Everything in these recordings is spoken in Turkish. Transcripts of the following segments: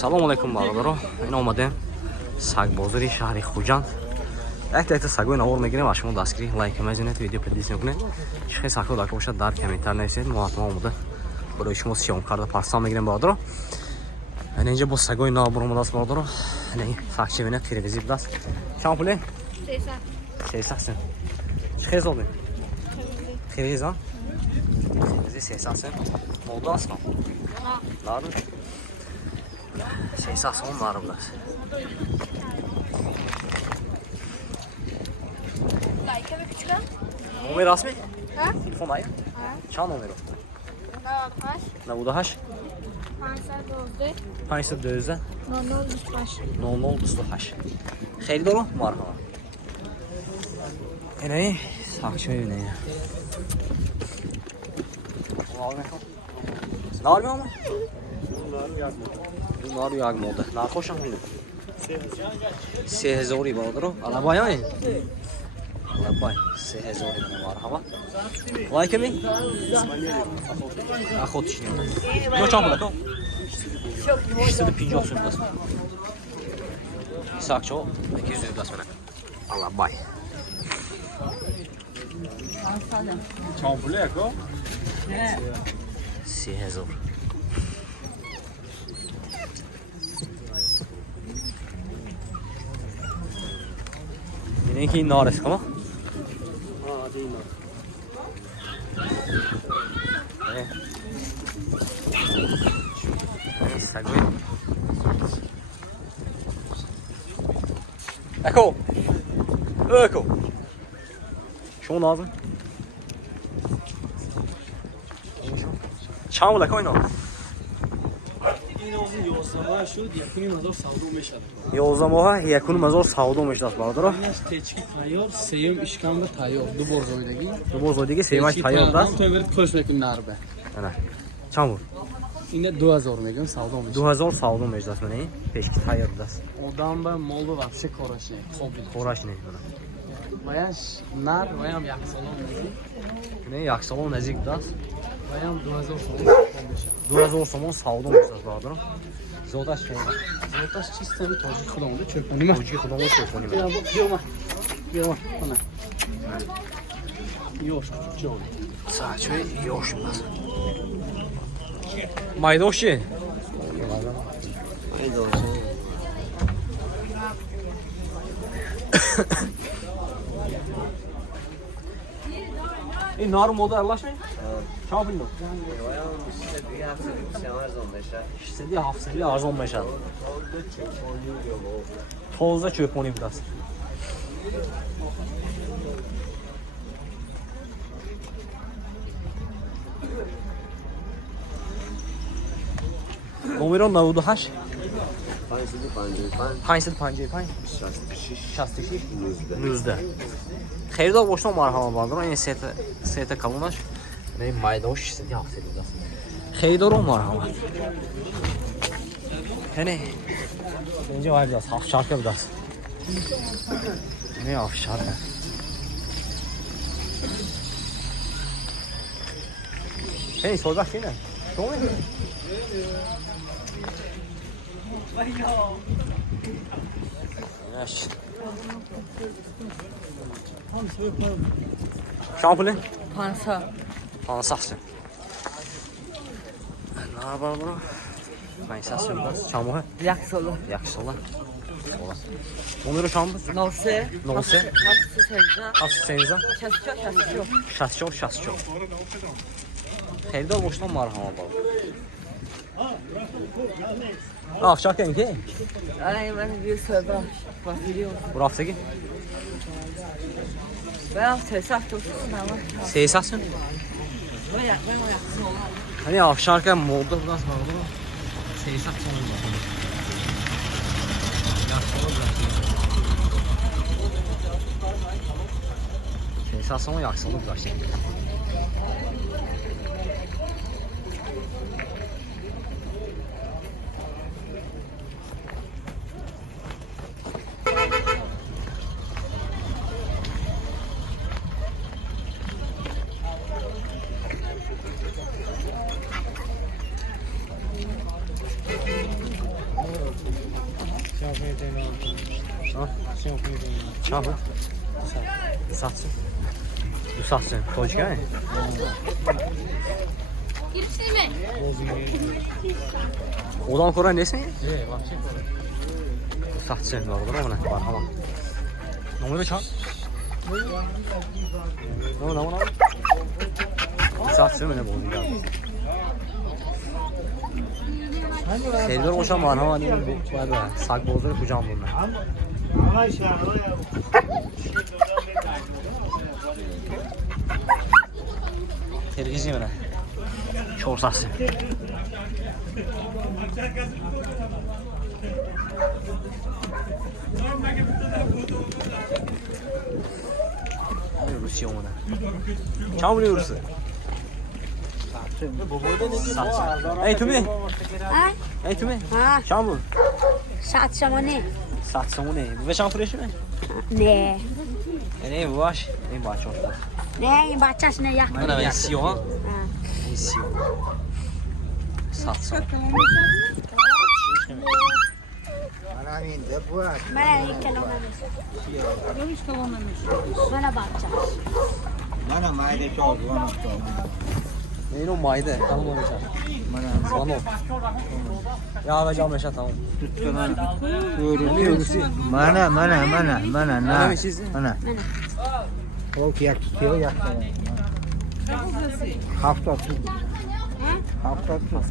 Салом алейкум бародаро. Ин омадем сагбозори шаҳри Хуҷанд. Як дайта сагои навор мегирем ва шумо дастгирӣ лайк мезинед, видео подписка мекунед. Чихе сагҳо дар бошад дар комментар нависед. Мо ҳатмо омода барои шумо сиём карда парса мегирем бародаро. Ана инҷа бо сагои нав буромадааст бародаро. Ана сагчи бинед қирғизи будааст. Чанд пуле? 300 сен. Чихе золдем? Қирғиз а? Қирғизи 300 сен. Молда астмо? Дару? 300 сом бар будааст. Номер расми? Телефон ай? Чанд номер? 98 512 0028. Херидоро марҳама. Энаи сахчои бинед. Нар меомад? Нар як мода. Нархошам ҳин. 3000 бародаро. Алабаян. Алабай 3000 марҳама. Лайк ми? Ахотиш не. Ну чам була? 650 сом даст. Сакчо 200 даст мене. Алабай. Чам була ко? 3000. Yine ki nares kama? Değil mi? Sagoi. Eko. Eko. Şunu lazım. Çam ola koyno. این آزی 11 شد یکونی مزار سودو میشد 11 ماه یکون مزار سودو میشد برادر. اینش تچکی تیار سیم اشکام تیار دو بار زایدگی زایدگی سیمش تیار دست. تو برید کش میکنی نربه. نه. چند بود؟ اینه 2000 میگم سودو میشه. 2000 سودو میشد من این peşki tayar dast. Odam به مال و вообще کارش نه. Koraş ne buna? Bayаш нар ваям як салон میگی. Ne yak salon nazik dast. وаям 2000 сом. 2000 somon savdo میشد برادر. زودش چه؟ زودش چیست می تاجیک خودمون چپونیم. Ucu خودمون چپونیم. بیا بنا. Yoş çok. Saçı yoş mu? Maydoşi. این نار مودا اللهش می؟ چند پول؟ istediği hafızayla arzon meşan. Tozda çöponi biraz. Numara 98 555 66 19. Xeridor boşdan marhama bardır. Yine sete kalınlar. Benim maydoş istediği hafızayla. Xeridor marhama. Hani bence var biraz hafif şarkı biraz. Ne hafif şarkı? Hey soracak şey ne? Şu mu? Yaş. Şampule? Pansasın. Ne yapar bunu? Pansasın biraz. Çamur. Yaksolu. Yaksola. Numara şampul? Nose. Nose. Hapsı senza. Hafif senza. Şasço. Xeridor boşdan marhama bal. Afşak yani ki? Ay ben bir söyle bakıyorum. Bu hafsaki? Ben tesaf tutsun ama. Seyisasın? Ben yaksın olmam. Hani afşarken modda biraz var mı? Seyisak sonunda. Seyisat sonu yaksın biraz şey. Ha? Çabuk. Satsın. Bu satsın. Toçka ne? Odan sonra nesin ya? Satsın. Doğrudur ama ne? Var ama. Ne oluyor çal? Ne oluyor? Satsın mı ne bozdu ya? Sevgiler koşan var ama ne bu? Var ya. Sak bozduğunu kucağım bunlar. Televizyon ne? Çorsası. Rusya ona. Çam vuruyor Rusya. Satsın. Ey Tumi. Ha? Ey Tumi. Ha? Çam vur. Saat sama ne? Satsın o ne? Bu ve çam fresh mi? Ne? Ne bu baş? Ne baş orta. Ne? Bahçesi ne ya? Ana ben siyo ha. Ha. Siyo. Satsın. Bana ilk kalamamış. Bana bahçe. Mana maide çok zor. Neyin o mayda? Tamam olacak. Sana o. Ya alacağım yaşa tamam. Mana Mana mı çizdin? Mana. O ki yak tutuyor yak. Hafta tut. Hafta tut.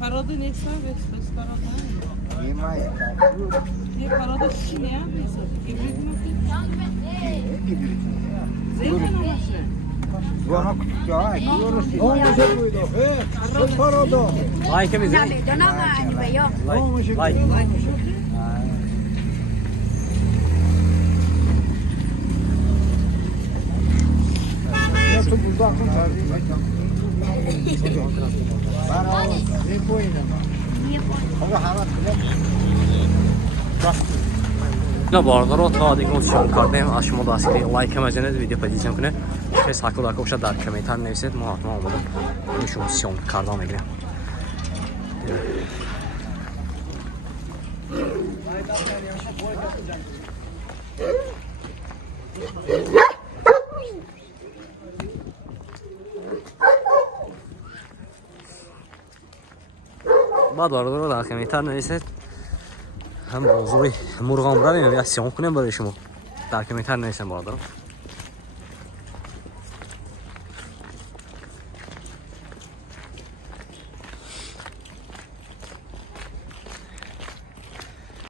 Paroda ne sabes, paroda. Yemeğe. Ne paroda için ne yapıyorsun? İbrit mi? Zeytin olması. Bana tutuyor. Diyoruz. Olmuş buydu. He. Parodo. Like mi Nabe, dona ma be yok. Like. Nasıl buzdakın bana ne koyayım? Ama hava Na barda ro ta دیگه شما کردیم از شما دستگیری لایک هم از ویدیو پیدا کنه که ساکو داکو بشه در کامنتار نویسید ما حتما اومدم شما سیون کردم میگیرم بعد وارد رو در کامنتار نویسید هم موضوعی مرغام را نمی‌دونم یا سیون کنیم برای شما در کامنتار نویسید باید